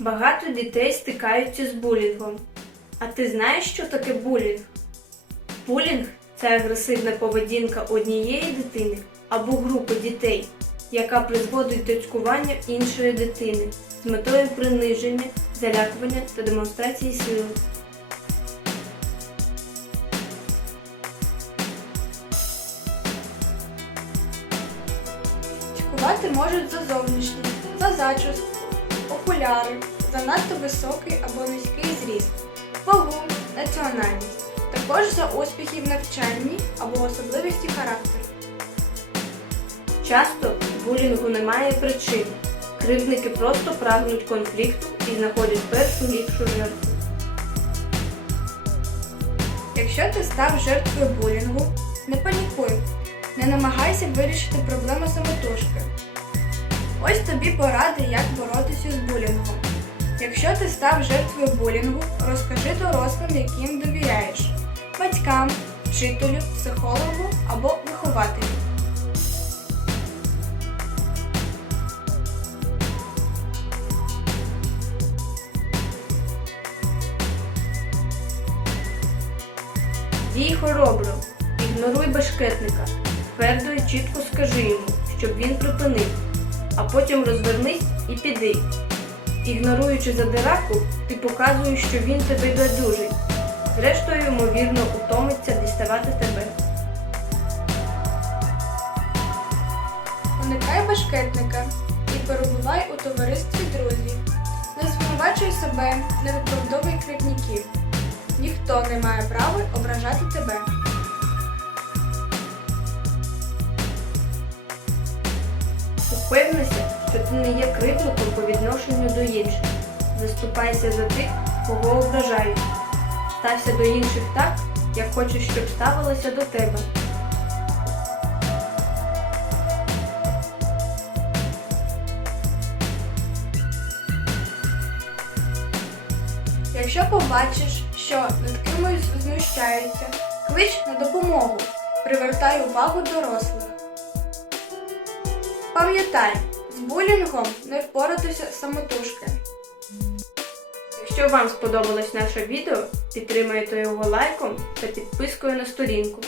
Багато дітей стикаються з булінгом. А ти знаєш, що таке булінг? Булінг це агресивна поведінка однієї дитини або групи дітей, яка призводить до цькування іншої дитини з метою приниження, залякування та демонстрації сили. Цькувати можуть за зовнішність, за зачіску, окуляри, занадто високий або низький зріст, вагу, національність, також за успіхи в навчанні або особливості характеру. Часто булінгу немає причин. Кривдники просто прагнуть конфлікту і знаходять першу ліпшу жертву. Якщо ти став жертвою булінгу, не панікуй, не намагайся вирішити проблему самотужки. Ось тобі поради, як боротися з булінгом. Якщо ти став жертвою булінгу, розкажи дорослим, яким довіряєш батькам, вчителю, психологу або вихователю. Дій хоробро, ігноруй бешкетника, твердо і чітко скажи йому, щоб він припинив, а потім розвернись і піди. Ігноруючи задираку, ти показуєш, що він тебе байдужий. Зрештою, ймовірно, утомиться діставати тебе. Уникай башкетника і перебувай у товаристві друзів. Не звинувачуй себе, не виправдовуй кривдників. Ніхто не має права ображати тебе. Упевнися, що ти не є кривдником по відношенню до інших. Заступайся за тих, кого ображають. Стався до інших так, як хочеш, щоб ставилося до тебе. Якщо побачиш, що над кимось знущаються, клич на допомогу, привертай увагу дорослих. Пам'ятай, з булінгом не впоратися самотужки. Якщо вам сподобалось наше відео, підтримайте його лайком та підпискою на сторінку.